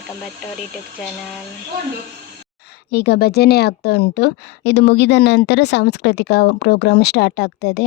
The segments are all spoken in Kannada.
Welcome back to our YouTube channel. ಈಗ ಭಜನೆ ಆಗ್ತಾ ಉಂಟು. ಇದು ಮುಗಿದ ನಂತರ ಸಾಂಸ್ಕೃತಿಕ ಪ್ರೋಗ್ರಾಮ್ ಸ್ಟಾರ್ಟ್ ಆಗ್ತದೆ.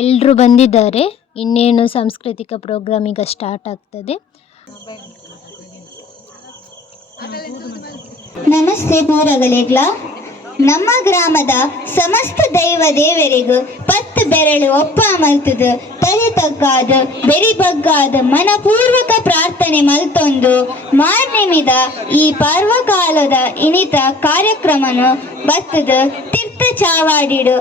ಎಲ್ಲರೂ ಬಂದಿದ್ದಾರೆ. ಇನ್ನೇನು ಸಾಂಸ್ಕೃತಿಕ ಪ್ರೋಗ್ರಾಮ್ ಈಗ ಸ್ಟಾರ್ಟ್ ಆಗ್ತದೆ. ನಮಸ್ತೆ ಪೂರಗಳಿಗ್ಲ. ನಮ್ಮ ಗ್ರಾಮದ ಸಮಸ್ತ ದೈವ ದೇವರಿಗೂ 10 ಬೆರಳು ಒಪ್ಪ ಮಲ್ತದು ತಲೆ ತಗ್ಗಾದ ಬೆರಿ ಬಗ್ಗಾದ ಮನಪೂರ್ವಕ ಪ್ರಾರ್ಥನೆ ಮಲ್ತೊಂದು ಮಾರ್ನೆಮಿದ ಈ ಪರ್ವಕಾಲದ ಇನಿತ ಕಾರ್ಯಕ್ರಮನು ಬತ್ತದು ತೀರ್ಥ ಚಾವಾಡಿಡು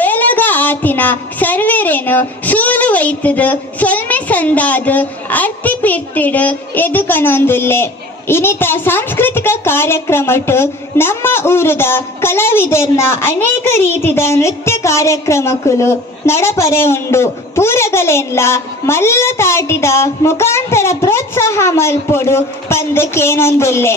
ಓಲಗ ಆತಿನ ಸರ್ವೇರೇನು ಸೂಲು ವೈತದು ಸೊಲ್ಮೆ ಸಂದಾದು ಅರ್ತಿ ಪಿರ್ತಿಡು ಎದುಕನೊಂದುಲ್ಲೆ ಇನಿತ ಸಾಂಸ್ಕೃತಿಕ ಕಾರ್ಯಕ್ರಮಟ್ಟು ನಮ್ಮ ಊರದ ಕಲಾವಿದರ್ನ ಅನೇಕ ರೀತಿಯ ನೃತ್ಯ ಕಾರ್ಯಕ್ರಮಕ್ಕೂ ನಡಪರೆ ಉಂಡು. ಪೂರಗಳೆಲ್ಲ ಮಲ್ಲ ತಾಟಿದ ಮುಖಾಂತರ ಪ್ರೋತ್ಸಾಹ ಮಲ್ಪೊಡು ಪಂದಕ್ಕೇನೊಂದುಲ್ಲೆ.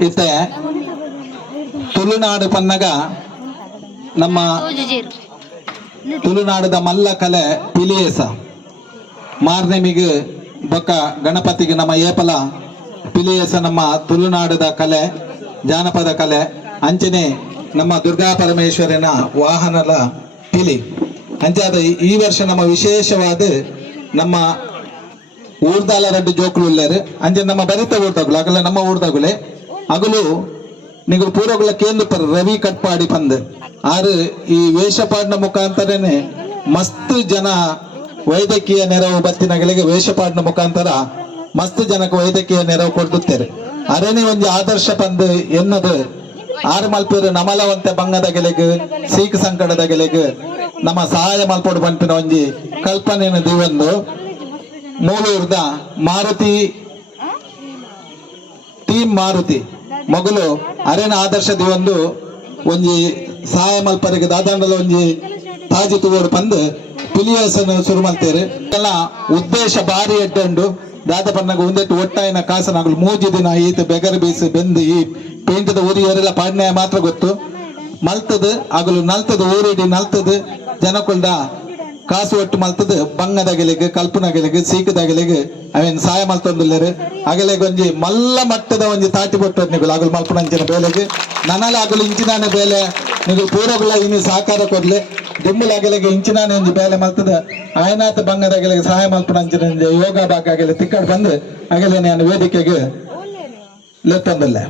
ಇತ್ತೆ ತುಳುನಾಡು ಪನ್ನಗ ನಮ್ಮ ತುಳುನಾಡದ ಮಲ್ಲ ಕಲೆ ಪಿಲಿಯೇಸ ಮಾರ್ನೆಮಿಗೆ ಬೊಕ್ಕ ಗಣಪತಿಗೆ ನಮ್ಮ ಏಪಲ ಪಿಲಿಯೇಸ ನಮ್ಮ ತುಳುನಾಡದ ಕಲೆ ಜಾನಪದ ಕಲೆ ಅಂಚನೆ ನಮ್ಮ ದುರ್ಗಾ ಪರಮೇಶ್ವರನ ವಾಹನದ ಪಿಲಿ ಅಂಚಾದ ಈ ವರ್ಷ ನಮ್ಮ ವಿಶೇಷವಾದ ನಮ್ಮ ಊರ್ದಾಲ ರಡ್ಡು ಜೋಕುಲು ಉಳ್ಳೇರು ಅಂಚೆ ನಮ್ಮ ಬರಿತ ಊರ್ದಾಗುಲು ಅಗಲ ನಮ್ಮ ಊರ್ದಾಗುಲೆ ಅಗಲು ನೀವು ಪೂರ್ವಗಳ ಕೇಂದ್ರ ಪರ ರವಿ ಕಟ್ಪಾಡಿ ಪಂದ್ ಆರು ಈ ವೇಷಪಾಡಿನ ಮುಖಾಂತರನೇ ಮಸ್ತ್ ಜನ ವೈದ್ಯಕೀಯ ನೆರವು ಬತ್ತಿನಗಳಿಗೆ ವೇಷಪಾಡಿನ ಮುಖಾಂತರ ಮಸ್ತ್ ಜನಕ್ಕೆ ವೈದ್ಯಕೀಯ ನೆರವು ಕೊಡ್ತಾರೆ ಅರೇನೆ ಒಂದು ಆದರ್ಶ ಪಂದ್ ಎನ್ನದು ಆರು ಮಲ್ಪೇರು ನಮಲವಂತೆ ಬಂಗದ ಗೆಲೆಗೆ ಸೀಖ್ ಸಂಕಟದ ಗೆಲೆಗೆ ನಮ್ಮ ಸಹಾಯ ಮಲ್ಪೋಡು ಬಂಟಿನ ಒಂಜಿ ಕಲ್ಪನೆಯನ್ನು ದಿವಂದು ಮೂಲೂರ್ದ ಮಾರುತಿ ಟೀಮ್ ಮಾರುತಿ ಮಗಳು ಅರೇನ ಆದರ್ಶ ದಿವಂದು ಒಂಜಿ ಸಹಾಯ ಮಲ್ಪರಿಗೆ ದಾದಾಂಡಲ ಒಂಜಿ ತಾಜಿ ತೂಗೋಡು ಪಂದು ಪಿಲಿಯಸನ್ನು ಶುರು ಮಲ್ತೇರು ಎಲ್ಲ ಉದ್ದೇಶ ಬಾರಿ ಎಡ್ಡಂಡು ದಾದ ಪನ್ನಗ ಒಂದೆಟ್ಟು ಒಟ್ಟಾಯಿನ ಕಾಸನಾಗಲು ಮೂಜಿ ದಿನ ಈತ ಬೆಗರ್ ಬೀಸಿ ಬೆಂದು ಈ ಪೇಂಟದ ಊರಿಯವರೆಲ್ಲ ಪಾಡ್ನೆ ಮಾತ್ರ ಗೊತ್ತು ಮಲ್ತದು ಆಗಲು ನಲ್ತದು ಊರಿಡಿ ನಲ್ತದು ಜನಕೊಂಡ ಕಾಸು ಒಟ್ಟು ಮಲ್ತದು ಬಂಗದ ಗೆಲೆಗೆ ಕಲ್ಪನಾ ಗೆಲೆಗೆ ಸೀಕದ ಗೆಲೆಗೆ ಅವೇನು ಸಹಾಯ ಮಲ್ತೊಂದುಲ್ಲೇರು ಅಗಲೆಗೆ ಒಂಜಿ ಮಲ್ಲ ಮಟ್ಟದ ಒಂಜಿ ತಾಟಿ ಬೊಟ್ಟು ನಿಗಳು ಆಗಲು ಮಲ್ಪನಂಚಿನ ಬೇಲೆಗೆ ನನಲ ಆಗಲು ಇಂಚಿನಾನೆ ಬೇಲೆ ನೀವು ಪೂರಗುಲ ಇನ್ನು ಸಹಕಾರ ಕೊಡ್ಲೆ ಡಿಮ್ಮುಲ ಅಗಲೆಗೆ ಇಂಚಿನಾನೆ ಒಂಜಿ ಬೇಲೆ ಮಲ್ತದ ಆಯನಾಥ ಬಂಗದ ಗೆಲೆಗೆ ಸಹಾಯ ಮಲ್ಪನಂಚಿನ ಯೋಗ ಭಾಗ ಆಗಲೆ ತಿಕ್ಕಡ್ ಬಂದು ಅಗಲೆ ನಾನು ವೇದಿಕೆಗೆ ಲೆತ್ತಂದಲ್ಲೇ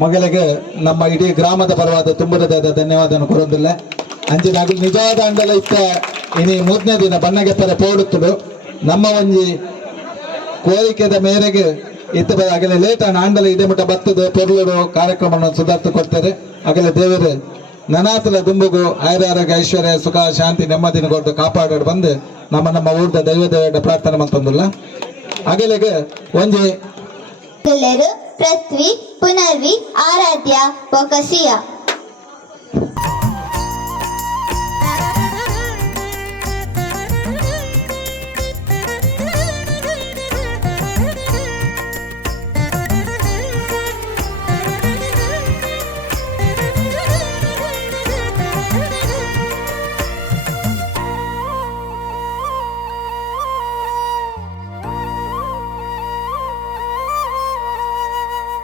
ಮಗಳಿಗೆ ನಮ್ಮ ಇಡೀ ಗ್ರಾಮದ ಪರವಾದ ತುಂಬುರದ ಧನ್ಯವಾದ ಕೊರೊಂದಿಲ್ಲ ಅಂಚಿನ ಅಗಲು ನಿಜವಾದ ಅಂಡಲ ಇತ್ತ ಇನಿ 3ನೇ ದಿನ ಬಣ್ಣಗೆಪ್ಪರೆ ಪೋಡುತ್ತುಡು ನಮ್ಮ ಒಂಜಿ ಕೋರಿಕೆದ ಮೇರೆಗೆ ಇತ್ತ ಆಗಲೇ ಲೇಟ್ ಆಂಡಲ ಇಡೆಮುಟ ಬತ್ತದ ಪೊರ್ಲುಡು ಕಾರ್ಯಕ್ರಮವನ್ನು ಸುಧಾರ್ಥ ಕೊಡ್ತಾರೆ ಆಗಲೇ ದೇವರು ನನಾತಲ ದುಂಬುಗು ಆಯುರಾರೋಗ್ಯ ಐಶ್ವರ್ಯ ಸುಖ ಶಾಂತಿ ನೆಮ್ಮದಿನ ಕೊಟ್ಟು ಕಾಪಾಡೋಡು ಬಂದು ನಮ್ಮ ಊರ್ದ ದೈವ ಪ್ರಾರ್ಥನೆ ಮಾಡ್ತಂದಿಲ್ಲ ಆಗಲೆಗೆ ಒಂಜಿ ಎಲ್ಲರೂ ಪೃಥ್ವಿ ಪುನರ್ವಿ ಆರಾಧ್ಯ ಬೊಕಸಿಯ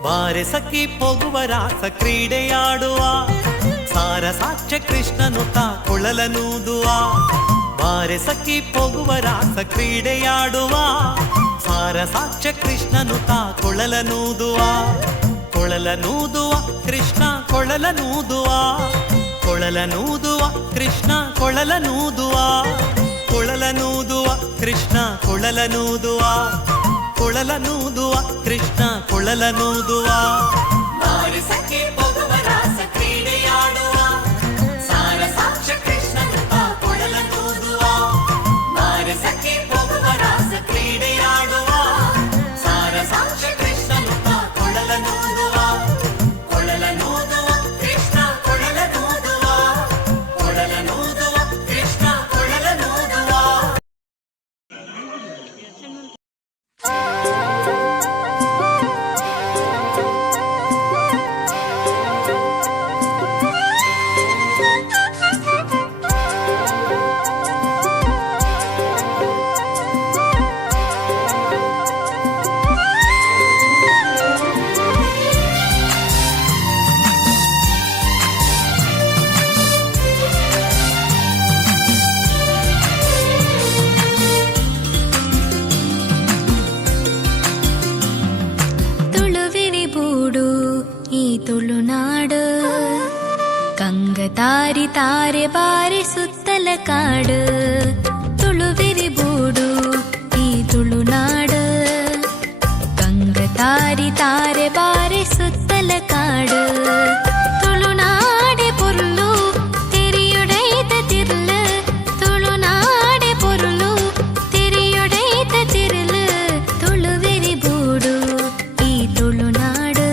ಬಾರೆ ಸಖಿ ಹೋಗುವ ರಾಸ ಕ್ರೀಡೆಯಾಡುವ ಸಾರ ಸಾಕ್ಷ್ಯ ಕೃಷ್ಣನು ತಾ ಕೊಳಲನೂದುವ ಬಾರೆ ಸಖಿ ಹೋಗುವ ರಾಸ ಕ್ರೀಡೆಯಾಡುವ ಸಾರ ಸಾಕ್ಷ್ಯ ಕೃಷ್ಣನು ತಾ ಕೊಳಲನೂದುವ ಕೊಳಲನೂದುವ ಕೃಷ್ಣ ಕೊಳಲನೂದುವ ಕೊಳಲನೂದುವ ಕೃಷ್ಣ ಕೊಳಲನೂದುವ ಕೊಳಲನೂದುವ ಕೃಷ್ಣ ಕೊಳಲನೂದುವ ಕೊಳಲನೂದುವ ಕೃಷ್ಣ ಕೊಳಲನೂದುವ ಬಾರಿ ಸಖಿ ಹೋಗುವ ರಾಸ ಕ್ರೀಡೆಯಾಡುವ ಸಾರ ಸಾಕ್ಷ್ಯ ಕೃಷ್ಣನು ತಾ ಕೊಳಲನೂದುವ ಬಾರಿ ಸಖಿ ಹೋಗುವ ರಾಸ ಕ್ರೀಡೆಯಾಡುವ ಸಾರ ಸಾಕ್ಷ್ಯ ಕೃಷ್ಣನು ತಾ ಕೊಳಲನೂದುವ ಕೊಳಲನೂದುವ ಕೃಷ್ಣ ಕೊಳಲನೂದುವ ಕೊಳಲನೂದುವ ಕೃಷ್ಣ ಕೊಳಲನೂದುವ. ತುಳುನಾಡು ಕಂಗತಾರಿ ತಾರೆ ಬಾರಿ ಸುತ್ತಲ ಕಾಡು ತುಳುವಿರಿ ಬೂಡು ಈ ತುಳುನಾಡು ಕಂಗತಾರಿ ತಾರೆ ಬಾರಿ ಸುತ್ತಲ ಕಾಡು ತುಳುನಾಡೆ ಪೊರ್ಲು ತೆರಿಯೊಡೈತ ತಿರ್ಲು ತುಳುನಾಡೆ ಪೊರ್ಲು ತೆರಿಯೊಡೈತ ತಿರ್ಲು ತುಳುವಿರಿ ಬೂಡು ಈ ತುಳುನಾಡು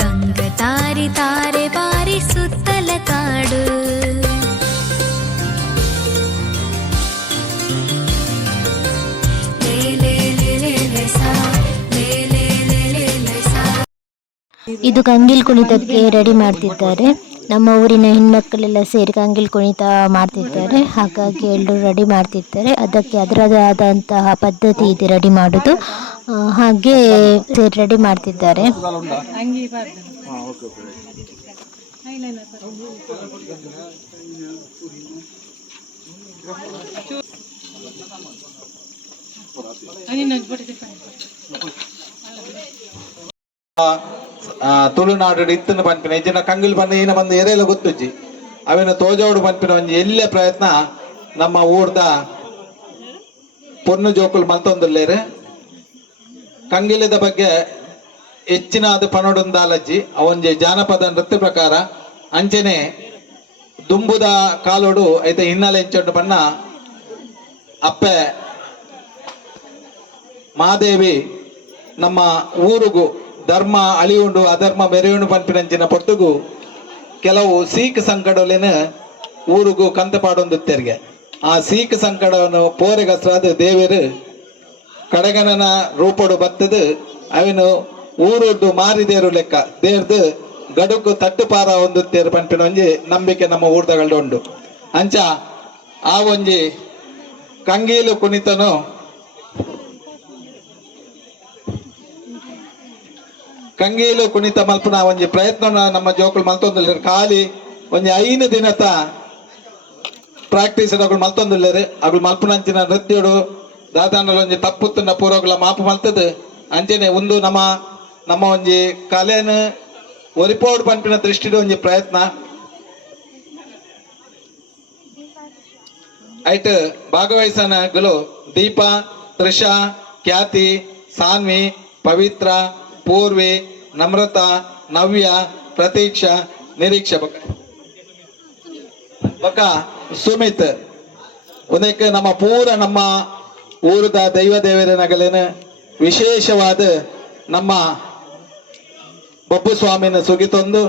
ಕಂಗತಾರಿ ತಾರೆ ಬಾರಿ ಸುತ್ತಲ ಕಾಡು. ಇದು ಕಂಗಿಲ್ ಕುಣಿತಕ್ಕೆ ರೆಡಿ ಮಾಡ್ತಿದ್ದಾರೆ. ನಮ್ಮ ಊರಿನ ಹೆಣ್ಮಕ್ಕಳೆಲ್ಲ ಸೇರಿ ಕಂಗಿಲ್ ಕುಣಿತ ಮಾಡ್ತಿದ್ದಾರೆ. ಹಾಗಾಗಿ ಎಲ್ಲರೂ ರೆಡಿ ಮಾಡ್ತಿದ್ದಾರೆ. ಅದಕ್ಕೆ ಅದರದೇ ಆದಂತಹ ಪದ್ಧತಿ ಇದೆ ರೆಡಿ ಮಾಡೋದು. ಹಾಗೆ ರೆಡಿ ಮಾಡ್ತಿದ್ದಾರೆ. ತುಳುನಾಡು ಇತ್ತನ ಪನ್ಪಿನ ಇಜ್ಜಿನ ಕಂಗಿಲ್ ಬಂದ ಈನ ಬಂದು ಎರೆಲ್ಲ ಗೊತ್ತುಜ್ಜಿ ಅವಿನ ತೋಜೋಡು ಪನ್ಪಿನ ಒಂಜಿ ಎಲ್ಲೇ ಪ್ರಯತ್ನ ನಮ್ಮ ಊರ್ದ ಪೊನ್ನು ಜೋಕುಲು ಮಲ್ತೊಂದುಲ್ಲೇರು ಕಂಗಿಲದ ಬಗ್ಗೆ ಹೆಚ್ಚಿನ ಅದು ಪನೊಡೊಂದಾಲಜ್ಜಿ ಅವೊಂಜಿ ಜಾನಪದ ನೃತ್ಯ ಪ್ರಕಾರ ಅಂಚನೆ ದುಂಬುದ ಕಾಲೋಡು ಐತೆ ಹಿನ್ನೆಲೆ ಹೆಂಚೊಂಡು ಬಣ್ಣ ಅಪ್ಪೆ ಮಹಾದೇವಿ ನಮ್ಮ ಊರುಗು ಧರ್ಮ ಅಳಿಯುಂಡು ಅಧರ್ಮ ಮೆರೆಯುಂಡು ಪನ್ಪಿನಂಚಿನ ಪೊಟ್ಟುಗು ಕೆಲವು ಸೀಖ್ ಸಂಕಡಲೇನ ಊರುಗು ಕಂತಪಾಡೊಂದುತ್ತೆರ್ಗೆ ಆ ಸೀಖ್ ಸಂಕಡವನ್ನು ಪೋರೆಗಸ್ರಾದ ದೇವರು ಕಡಗನನ ರೂಪಡು ಬತ್ತದು ಅವನು ಊರುಡ್ಡು ಮಾರಿದೇರು ಲೆಕ್ಕ ದೇರ್ದು ಗಡುಕು ತಟ್ಟುಪಾರ ಹೊಂದುತ್ತೇರು ಪನ್ಪಿನ ಒಂಜಿ ನಂಬಿಕೆ ನಮ್ಮ ಊರ್ದಗಳ್ದು ಉಂಡು. ಅಂಚ ಆ ಒಂಜಿ ಕಂಗೀಲು ಕುಣಿತನು ಕಂಗೀಲು ಕುಣಿತ ಮಲ್ಪನ ಒಂಜಿ ಪ್ರಯತ್ನ ನಮ್ಮ ಜೋಕುಲು ಮಲ್ತೊಂದುಲ್ಲೇರು. ಖಾಲಿ ಒಂಜಿ 5 ದಿನದ ಪ್ರಾಕ್ಟೀಸ್ ಅಗಳು ಮಲ್ತೊಂದುಲ್ಲೇರು. ಅಗಳು ಮಲ್ಪನಂಚಿನ ನೃತ್ಯಡು ದಾದಾನಲ್ಲಿ ಒಂಜಿ ತಪ್ಪುತ್ತುಂಡ ಪೂರ್ವಗಳ ಮಾಪು ಮಲ್ತದು ಅಂಚನೆ ಒಂದು ನಮ್ಮ ನಮ್ಮ ಒಂಜಿ ಕಲೆನ ಒರಿಪೋಡು ಪಂಪಿನ ದೃಷ್ಟಿಡ್ ಒಂಜಿ ಪ್ರಯತ್ನ ಐಟ್ ಭಾಗವಹಿಸನಗಳು ದೀಪ, ತ್ರಿಷಾ, ಖ್ಯಾತಿ, ಸಾನ್ವಿ, ಪವಿತ್ರ, ಪೂರ್ವಿ, ನಮ್ರತಾ, ನವ್ಯ, ಪ್ರತೀಕ್ಷಾ, ನಿರೀಕ್ಷಾ ಬಕ ಸುಮಿತ್ ಒಂದಕ್ಕೆ ನಮ್ಮ ಪೂರ ನಮ್ಮ ಊರದ ದೈವ ದೇವರನಗಲೇನು ವಿಶೇಷವಾದ ನಮ್ಮ ಬಬ್ಬು ಸ್ವಾಮಿನ ಸುಗಿತೊಂದು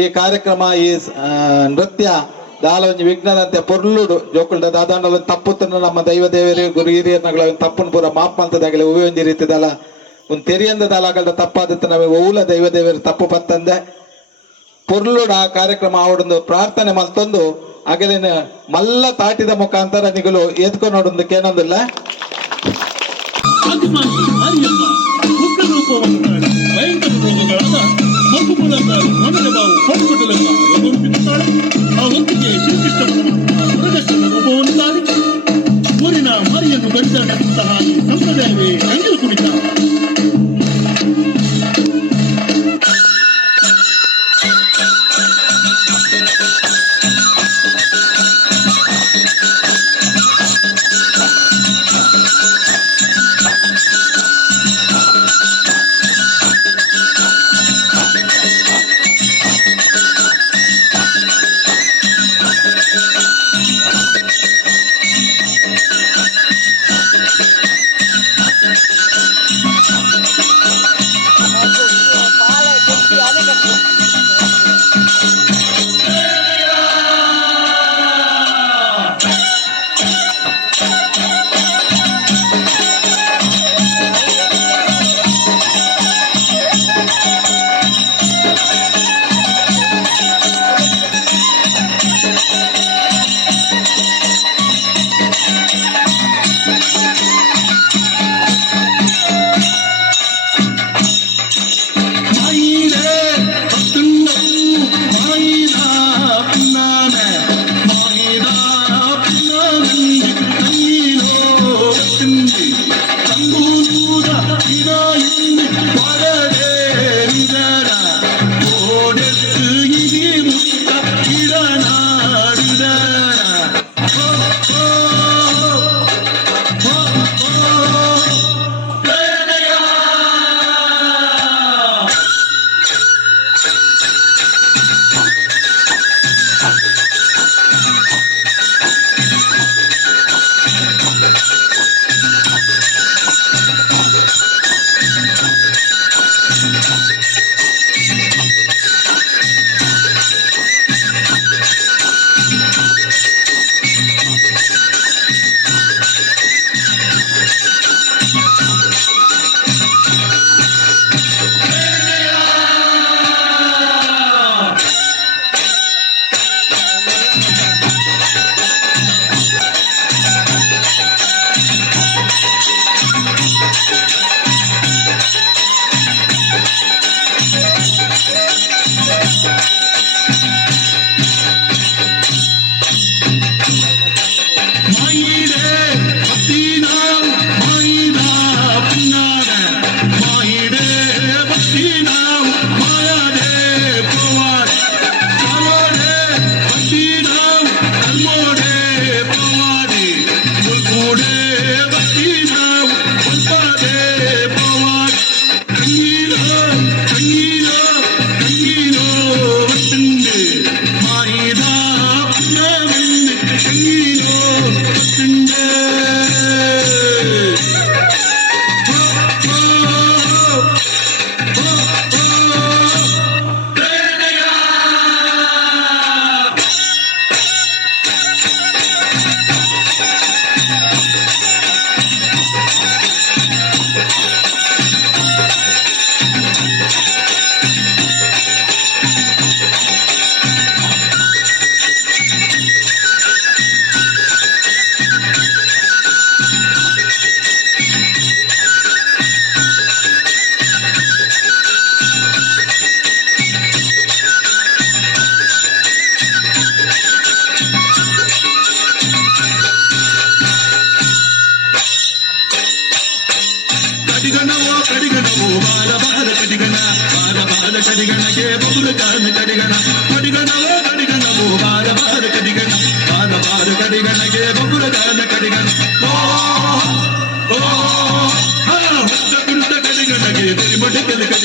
ಈ ಕಾರ್ಯಕ್ರಮ ಈ ನೃತ್ಯ ದಾಲ ಒಂಜಿ ವಿಘ್ನದಂತೆ ಪೊರ್ಲುಡು ಜೋಕುಲ್ಡ ದಾದಾಂಡ ತಪ್ಪುತ್ತನ್ನು ನಮ್ಮ ದೈವ ದೇವರು ಗುರು ಹಿರಿಯರ್ನಗಳ ತಪ್ಪನ್ನು ಪೂರ ಮಾಪ್ ಮಲ್ತದಾಗಲಿ ಹೂವೆ ಒಂಜಿ ರೀತಿದಲ್ಲ ಒಂದು ತೆರಿಯಂದ ದಾಲಗಳ ತಪ್ಪಾದತ್ತ ನಾವೇ ಓಲ ದೈವ ದೇವರು ತಪ್ಪು ಪತ್ತಂದೆ ಪೊರ್ಲುಡ ಆ ಕಾರ್ಯಕ್ರಮ ಆವಡೊಂದು ಪ್ರಾರ್ಥನೆ ಮಲ್ತೊಂದು ಅಗಲಿನ ಮಲ್ಲ ತಾಟಿದ ಮುಖಾಂತರ ನಿಗಲು ಎತ್ಕೊಂಡು ನೋಡೊಂದು ಕೇನೊಂದಿಲ್ಲ ಭಯಂಕರ ರೋಗಗಳಾದ ಮಗುಮೂಲಕ ಮನಜಬಾವು ಹೊರಗುಟ್ಟಲೆಲ್ಲ ರೋಗರುತ್ತಿರುತ್ತಾಳೆ. ಆ ಹೊತ್ತಿಗೆ ಶ್ರೀಕೃಷ್ಣ ಪರಮೇಶ್ವರನ ರೂಪವನ್ನು ತಾಳಿ ಊರಿನ ಮಾರಿಯನ್ನು ಗಂಟಂತಹ ಈ ಸಂಪ್ರದಾಯವೇ ಕಂಗಿಲು ಕುಣಿತ.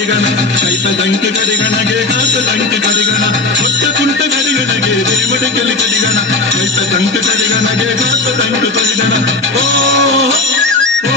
ಕರಿಗಣ ಕೈಪ ದಂಕ ಕರಿಗಣಗೆ ಕಾಪ ದಂಕ ಕರಿಗಣ ಹೊತ್ತ ಕುಂಟ ಕರಿಗಣಗೆ ದೇವಡೆ ಕೆಲಿ ಕರಿಗಣ ಕೈಪ ದಂಕ ಕರಿಗಣಗೆ ಕಾಪ ದಂಕ ಕರಿಗಣ ಓ ಓ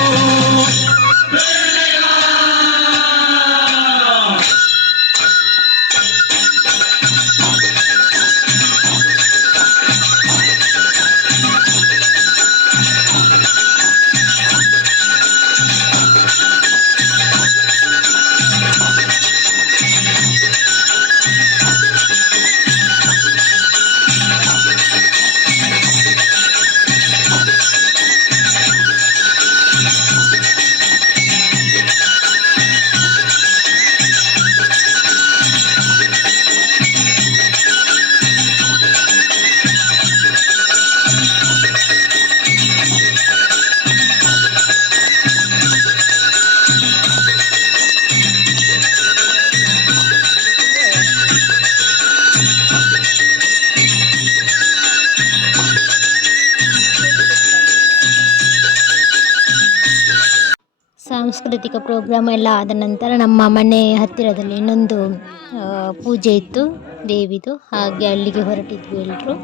ಸಾಂಸ್ಕೃತಿಕ ಪ್ರೋಗ್ರಾಮ್ ಎಲ್ಲ ಆದ ನಂತರ ನಮ್ಮ ಮನೆ ಹತ್ತಿರದಲ್ಲಿ ಇನ್ನೊಂದು ಪೂಜೆ ಇತ್ತು ದೇವಿದು, ಹಾಗೆ ಅಲ್ಲಿಗೆ ಹೊರಟಿದ್ವಿ ಎಲ್ಲರೂ.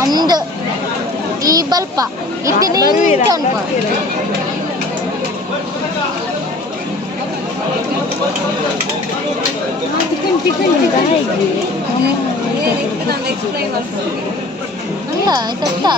ಅಂದ್ ಈ ಬಲ್ಪ ಇದ್ದೀನಿ ಅಲ್ಲ ಗೊತ್ತಾ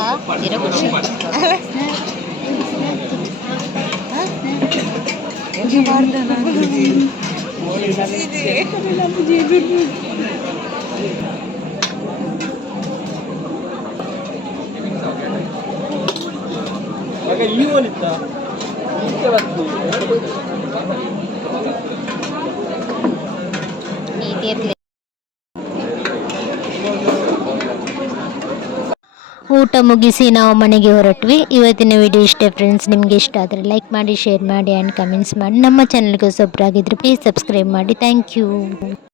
ಊಟ ಮುಗಿಸಿ ನಾವು ಮನೆಗೆ ಹೊರಟ್ವಿ. ಇವತ್ತಿನ ವಿಡಿಯೋ ಇಷ್ಟೇ ಫ್ರೆಂಡ್ಸ್. ನಿಮಗೆ ಇಷ್ಟ ಆದರೆ ಲೈಕ್ ಮಾಡಿ, ಶೇರ್ ಮಾಡಿ ಆ್ಯಂಡ್ ಕಮೆಂಟ್ಸ್ ಮಾಡಿ. ನಮ್ಮ ಚಾನಲ್ಗೆ ಹೊಸಬ್ರಾಗಿದ್ದರೆ ಪ್ಲೀಸ್ ಸಬ್ಸ್ಕ್ರೈಬ್ ಮಾಡಿ. Thank you.